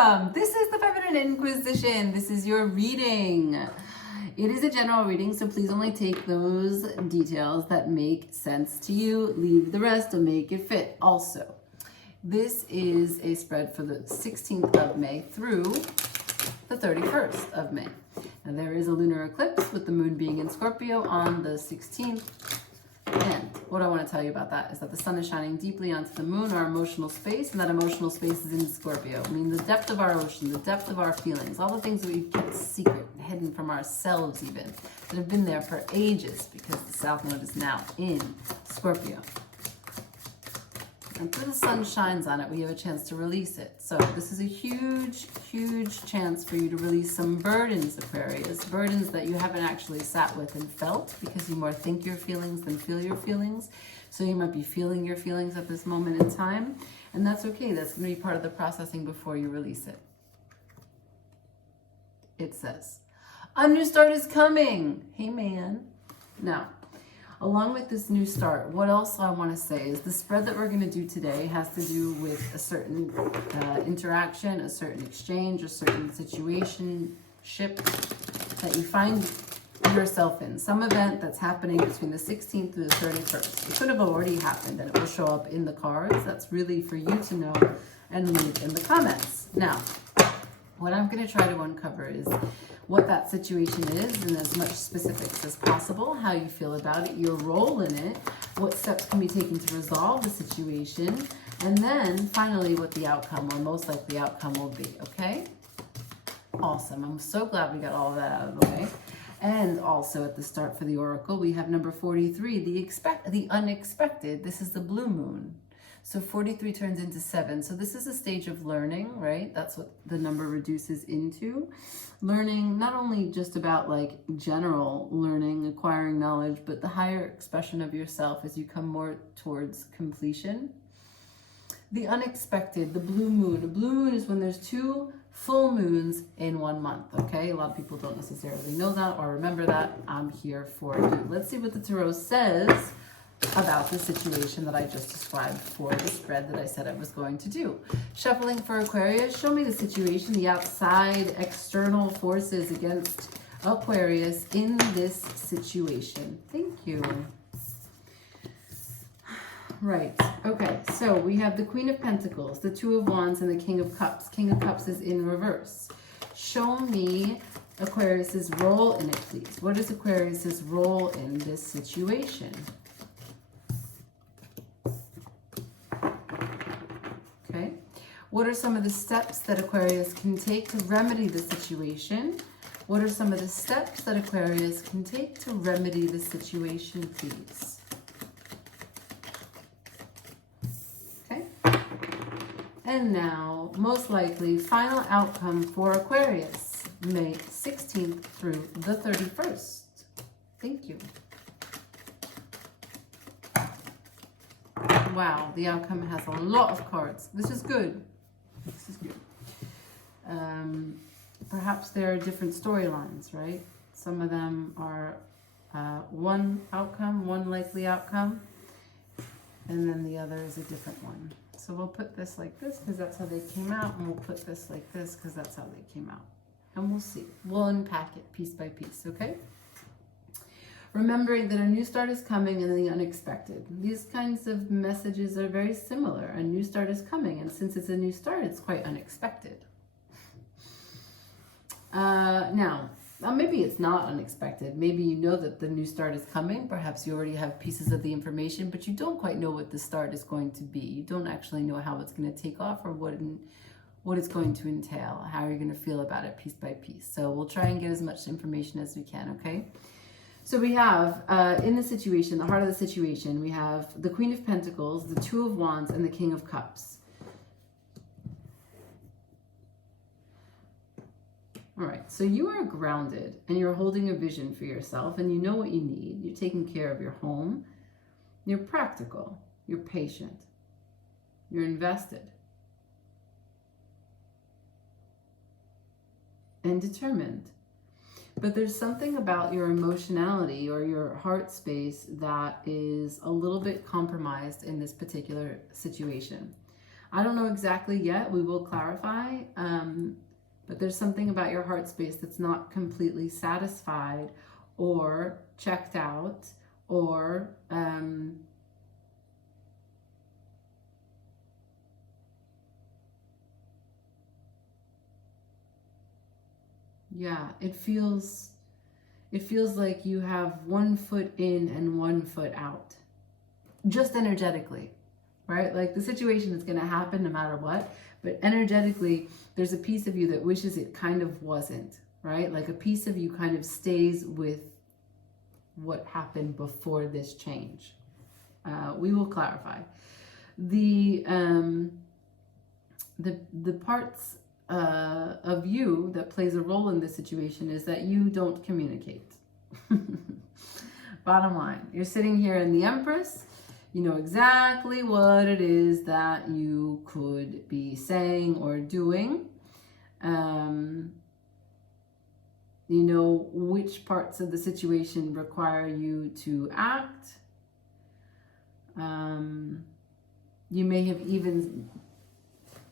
welcome. This is the Feminine Inquisition. This is your reading. It is a general reading, so please only take those details that make sense to you. Leave the rest to make it fit. Also, this is a spread for the 16th of May through the 31st of May. Now, there is a lunar eclipse with the moon being in Scorpio on the 16th. And what I want to tell you about that is that the sun is shining deeply onto the moon, our emotional space, and that emotional space is in Scorpio. I mean, the depth of our ocean, the depth of our feelings, all the things that we've kept secret, hidden from ourselves even, that have been there for ages because the South Node is now in Scorpio. Until the sun shines on it, we have a chance to release it. So this is a huge, huge chance for you to release some burdens, Aquarius. Burdens that you haven't actually sat with and felt because you more think your feelings than feel your feelings. So you might be feeling your feelings at this moment in time. And that's okay. That's going to be part of the processing before you release it. It says, a new start is coming. Hey, man. Now, along with this new start, what else I want to say is the spread that we're going to do today has to do with a certain interaction, a certain exchange, a certain situationship that you find yourself in. Some event that's happening between the 16th to the 31st. It could have already happened and it will show up in the cards. That's really for you to know and leave in the comments. Now, what I'm going to try to uncover is what that situation is in as much specifics as possible, how you feel about it, your role in it, what steps can be taken to resolve the situation, and then finally what the outcome or most likely outcome will be, okay? Awesome. I'm so glad we got all of that out of the way. And also at the start for the oracle, we have number 43, the unexpected. This is the blue moon. So 43 turns into 7. So this is a stage of learning, right? That's what the number reduces into. Learning not only just about like general learning, acquiring knowledge, but the higher expression of yourself as you come more towards completion. The unexpected, the blue moon. A blue moon is when there's 2 full moons in 1 month, okay? A lot of people don't necessarily know that or remember that. I'm here for you. Let's see what the tarot says about the situation that I just described for the spread that I said I was going to do. Shuffling for Aquarius, show me the situation, the outside external forces against Aquarius in this situation. Thank you. Right, okay, so we have the Queen of Pentacles, the Two of Wands, and the King of Cups. King of Cups is in reverse. Show me Aquarius's role in it, please. What is Aquarius's role in this situation? Okay, what are some of the steps that Aquarius can take to remedy the situation? What are some of the steps that Aquarius can take to remedy the situation, please? Okay, and now, most likely, final outcome for Aquarius, May 16th through the 31st. Thank you. Wow, the outcome has a lot of cards. This is good. This is good. Perhaps there are different storylines, right? Some of them are one outcome, one likely outcome, and then the other is a different one. So we'll put this like this because that's how they came out, and we'll put this like this because that's how they came out. And we'll see. We'll unpack it piece by piece, okay? Remembering that a new start is coming and the unexpected. These kinds of messages are very similar. A new start is coming, and since it's a new start, it's quite unexpected. Now, maybe it's not unexpected. Maybe you know that the new start is coming. Perhaps you already have pieces of the information, but you don't quite know what the start is going to be. You don't actually know how it's going to take off or what it's going to entail, how you're going to feel about it piece by piece. So we'll try and get as much information as we can, okay? So we have, in the situation, the heart of the situation, we have the Queen of Pentacles, the Two of Wands, and the King of Cups. All right, so you are grounded, and you're holding a vision for yourself, and you know what you need. You're taking care of your home. You're practical. You're patient. You're invested. And determined. But there's something about your emotionality or your heart space that is a little bit compromised in this particular situation. I don't know exactly yet. We will clarify. But there's something about your heart space that's not completely satisfied or checked out or yeah, it feels like you have 1 foot in and 1 foot out. Just energetically, right? Like the situation is going to happen no matter what, but energetically, there's a piece of you that wishes it kind of wasn't, right? Like a piece of you kind of stays with what happened before this change. We will clarify. The parts of you that plays a role in this situation is that you don't communicate. Bottom line, you're sitting here in the Empress. You know exactly what it is that you could be saying or doing. You know which parts of the situation require you to act. You may have even,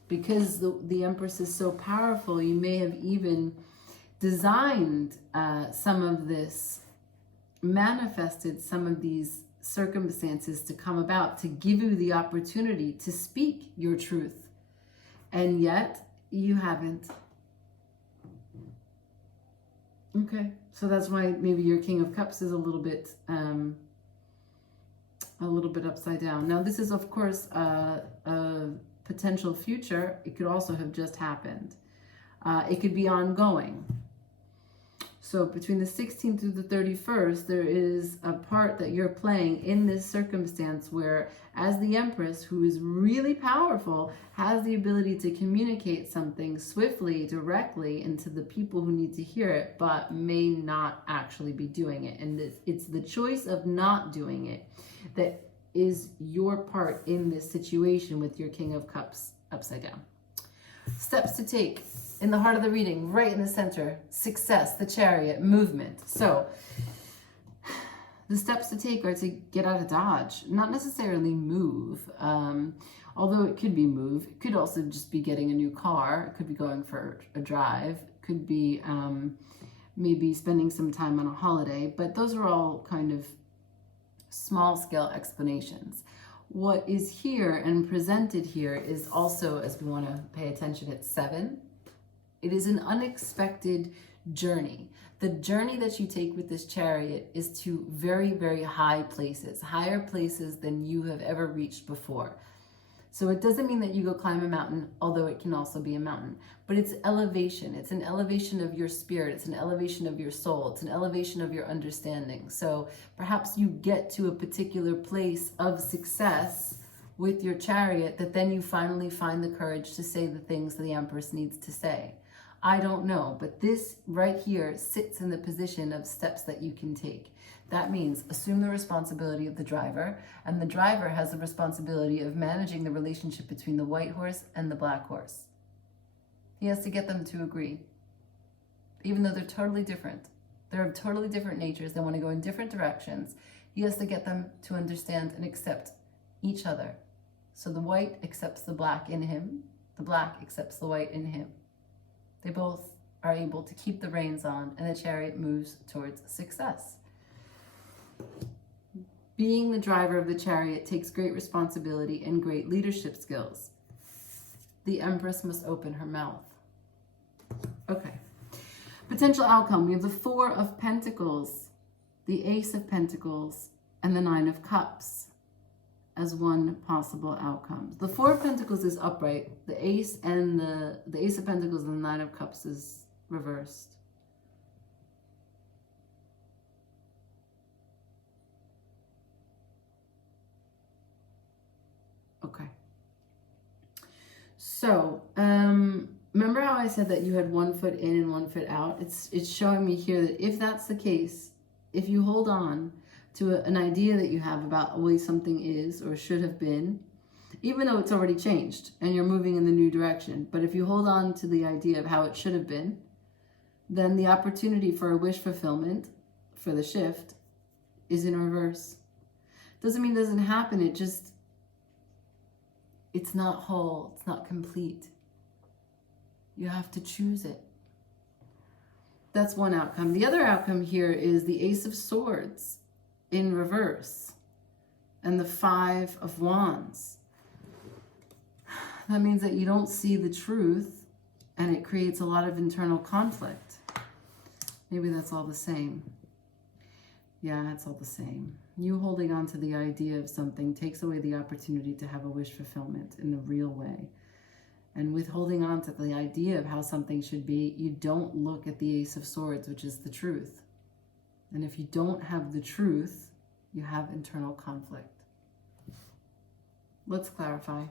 because the Empress is so powerful, you may have even designed some of this, manifested some of these circumstances to come about to give you the opportunity to speak your truth. And yet you haven't. Okay, so that's why maybe your King of Cups is a little bit upside down. Now this is of course a potential future. It could also have just happened. It could be ongoing. So between the 16th through the 31st, there is a part that you're playing in this circumstance where, as the Empress, who is really powerful, has the ability to communicate something swiftly, directly into the people who need to hear it, but may not actually be doing it. And it's the choice of not doing it that is your part in this situation with your King of Cups upside down. Steps to take. In the heart of the reading, right in the center, success, the Chariot, movement. So the steps to take are to get out of Dodge, not necessarily move, although it could be move. It could also just be getting a new car. It could be going for a drive. It could be maybe spending some time on a holiday, but those are all kind of small scale explanations. What is here and presented here is also, as we want to pay attention, at 7. It is an unexpected journey. The journey that you take with this Chariot is to very, very high places, higher places than you have ever reached before. So it doesn't mean that you go climb a mountain, although it can also be a mountain, but it's elevation. It's an elevation of your spirit. It's an elevation of your soul. It's an elevation of your understanding. So perhaps you get to a particular place of success with your Chariot that then you finally find the courage to say the things the Empress needs to say. I don't know, but this right here sits in the position of steps that you can take. That means assume the responsibility of the driver, and the driver has the responsibility of managing the relationship between the white horse and the black horse. He has to get them to agree, even though they're totally different. They're of totally different natures. They want to go in different directions. He has to get them to understand and accept each other. So the white accepts the black in him. The black accepts the white in him. They both are able to keep the reins on, and the Chariot moves towards success. Being the driver of the Chariot takes great responsibility and great leadership skills. The Empress must open her mouth. Okay. Potential outcome. We have the 4 of Pentacles, the Ace of Pentacles, and the 9 of Cups as one possible outcome. The 4 of Pentacles is upright. The Ace and the Ace of Pentacles and the 9 of Cups is reversed. Okay. So, remember how I said that you had 1 foot in and 1 foot out? It's showing me here that if that's the case, if you hold on to an idea that you have about the way something is or should have been, even though it's already changed and you're moving in the new direction, but if you hold on to the idea of how it should have been, then the opportunity for a wish fulfillment for the shift is in reverse. Doesn't mean it doesn't happen, it just it's not whole, it's not complete. You have to choose it. That's one outcome. The other outcome here is the Ace of Swords in reverse and the Five of Wands. That means that you don't see the truth and it creates a lot of internal conflict. Maybe that's all the same. Yeah, it's all the same. You holding on to the idea of something takes away the opportunity to have a wish fulfillment in a real way. And with holding on to the idea of how something should be, you don't look at the Ace of Swords, which is the truth. And if you don't have the truth, you have internal conflict. Let's clarify.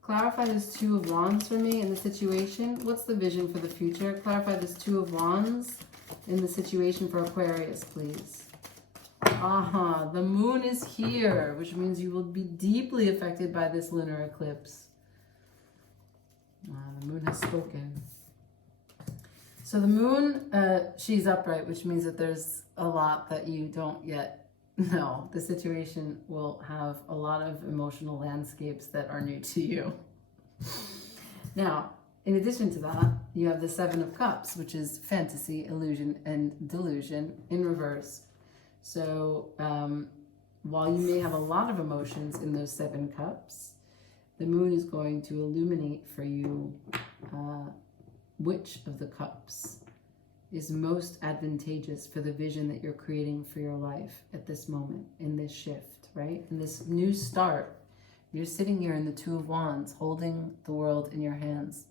Clarify this Two of Wands for me in the situation. What's the vision for the future? Clarify this Two of Wands in the situation for Aquarius, please. The moon is here, which means you will be deeply affected by this lunar eclipse. The moon has spoken. So the moon, she's upright, which means that there's a lot that you don't yet know. The situation will have a lot of emotional landscapes that are new to you. Now, in addition to that, you have the Seven of Cups, which is fantasy, illusion, and delusion in reverse. So while you may have a lot of emotions in those 7 cups, the moon is going to illuminate for you which of the cups is most advantageous for the vision that you're creating for your life at this moment, in this shift, right? In this new start, you're sitting here in the Two of Wands, holding the world in your hands,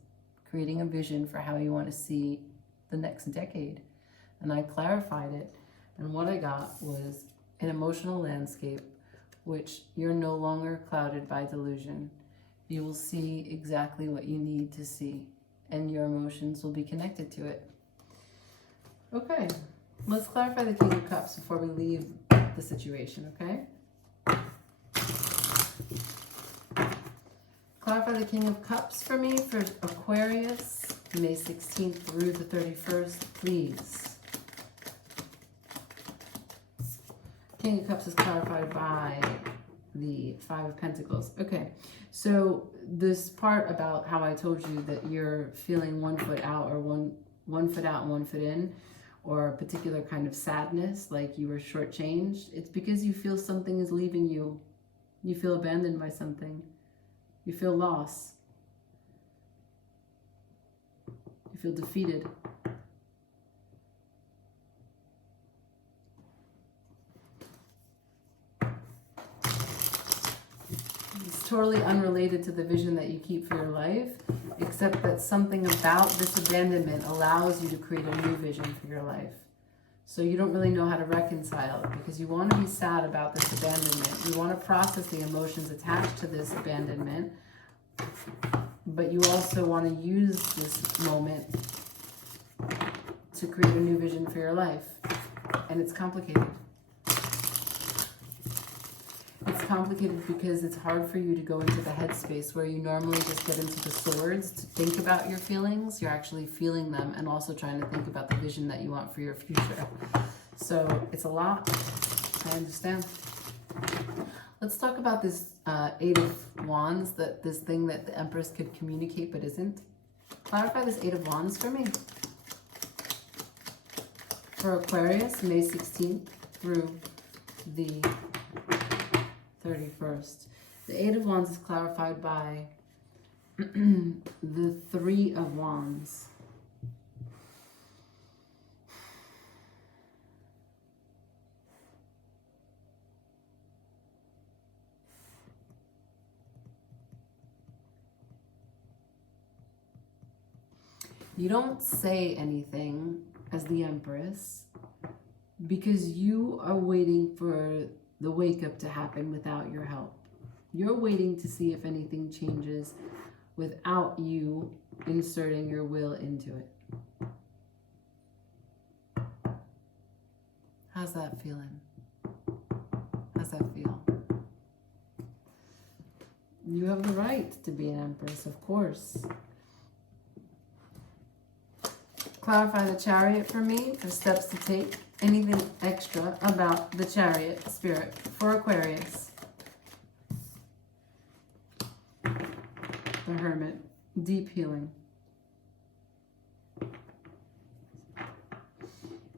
creating a vision for how you want to see the next decade. And I clarified it. And what I got was an emotional landscape, which you're no longer clouded by delusion. You will see exactly what you need to see, and your emotions will be connected to it. Okay, let's clarify the King of Cups before we leave the situation, okay? Clarify the King of Cups for me for Aquarius, May 16th through the 31st, please. King of Cups is clarified by the Five of Pentacles. Okay, so this part about how I told you that you're feeling one foot out or one foot out and one foot in, or a particular kind of sadness, like you were shortchanged, it's because you feel something is leaving you. You feel abandoned by something. You feel lost. You feel defeated. Totally unrelated to the vision that you keep for your life, except that something about this abandonment allows you to create a new vision for your life. So you don't really know how to reconcile it because you want to be sad about this abandonment. You want to process the emotions attached to this abandonment, but you also want to use this moment to create a new vision for your life. And it's complicated. It's complicated because it's hard for you to go into the headspace where you normally just get into the swords to think about your feelings. You're actually feeling them and also trying to think about the vision that you want for your future. So it's a lot. I understand. Let's talk about this Eight of Wands, this thing that the Empress could communicate but isn't. Clarify this Eight of Wands for me. For Aquarius, May 16th through the 31st. The Eight of Wands is clarified by the Three of Wands. You don't say anything as the Empress because you are waiting for the wake up to happen without your help. You're waiting to see if anything changes without you inserting your will into it. How's that feeling? How's that feel? You have the right to be an Empress, of course. Clarify the Chariot for me, for steps to take. Anything extra about the Chariot, Spirit, for Aquarius. The Hermit, deep healing.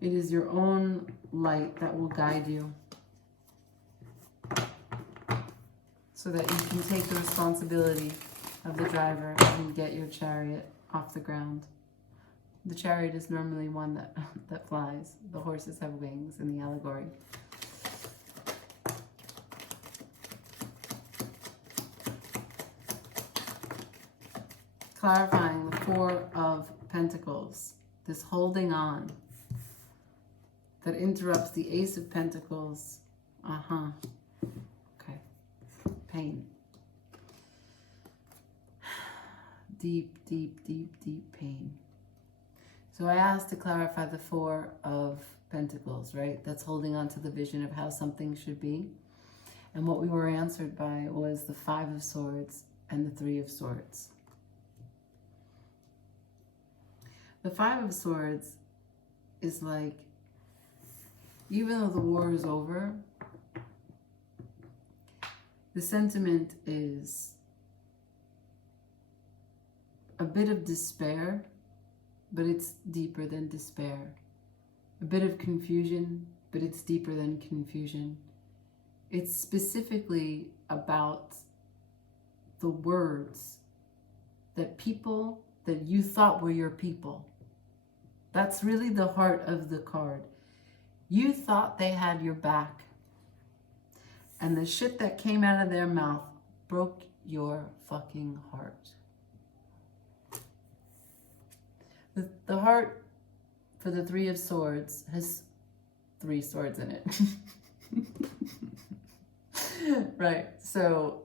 It is your own light that will guide you so that you can take the responsibility of the driver and get your chariot off the ground. The chariot is normally one that flies. The horses have wings in the allegory. Clarifying the Four of Pentacles, this holding on that interrupts the Ace of Pentacles. Okay. Pain. Deep, deep, deep, deep pain. So I asked to clarify the Four of Pentacles, right? That's holding on to the vision of how something should be. And what we were answered by was the Five of Swords and the Three of Swords. The Five of Swords is like, even though the war is over, the sentiment is a bit of despair, but it's deeper than despair. A bit of confusion, but it's deeper than confusion. It's specifically about the words that people that you thought were your people. That's really the heart of the card. You thought they had your back, and the shit that came out of their mouth broke your fucking heart. The heart for the Three of Swords has 3 swords in it. Right, so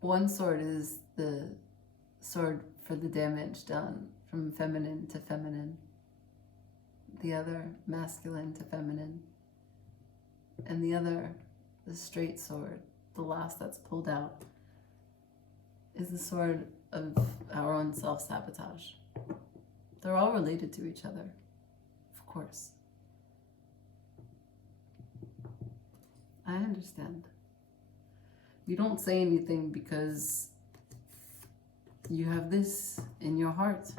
one sword is the sword for the damage done from feminine to feminine. The other, masculine to feminine. And the other, the straight sword, the last that's pulled out, is the sword of our own self-sabotage. They're all related to each other, of course. I understand. You don't say anything because you have this in your heart.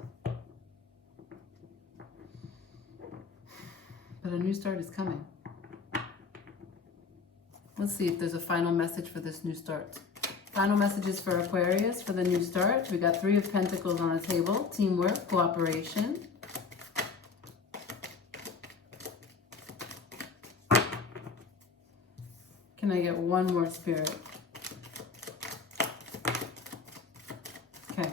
But a new start is coming. Let's see if there's a final message for this new start. Final messages for Aquarius for the new start. We got 3 of Pentacles on the table. Teamwork, cooperation. Can I get one more, Spirit? Okay.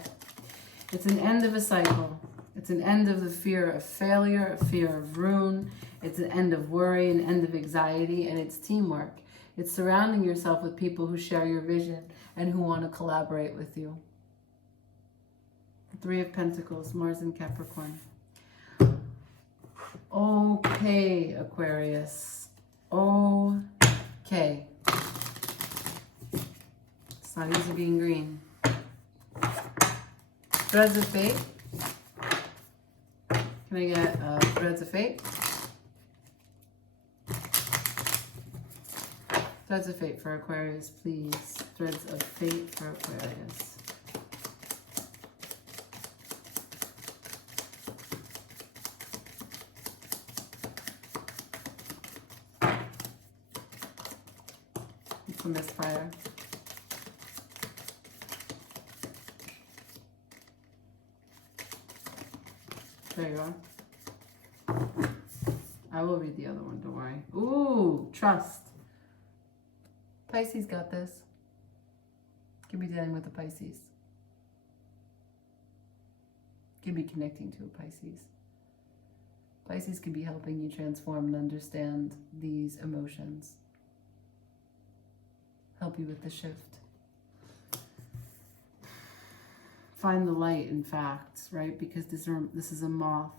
It's an end of a cycle. It's an end of the fear of failure, a fear of ruin. It's an end of worry, an end of anxiety, and it's teamwork. It's surrounding yourself with people who share your vision and who want to collaborate with you. The 3 of Pentacles, Mars and Capricorn. Okay, Aquarius. Okay. It's not easy being green. Threads of Fate. Can I get Threads of Fate? Threads of Fate for Aquarius, please. Threads of Fate for Aquarius. It's a misfire. There you are. I will read the other one, don't worry. Ooh, trust. Pisces got this. Could be dealing with a Pisces. Could be connecting to a Pisces. Pisces could be helping you transform and understand these emotions. Help you with the shift. Find the light in facts, right? Because this is a moth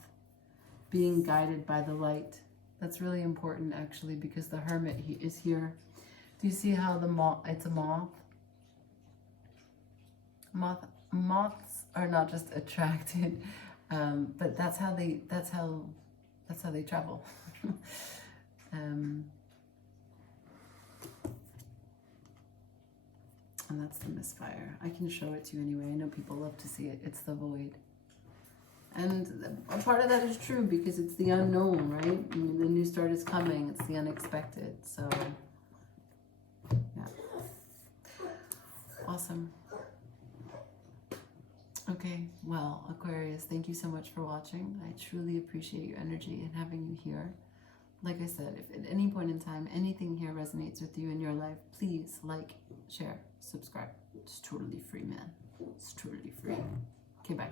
being guided by the light. That's really important, actually, because the Hermit is here. Do you see how the moth, it's a moth? Moths are not just attracted, but that's how they travel. And that's the misfire. I can show it to you anyway. I know people love to see it. It's the void. And a part of that is true because it's the unknown, right? I mean, the new start is coming. It's the unexpected. So, yeah. Awesome. Okay, well, Aquarius, thank you so much for watching. I truly appreciate your energy and having you here. Like I said, if at any point in time anything here resonates with you in your life, please like, share, subscribe. It's totally free, man. It's totally free. Okay, bye.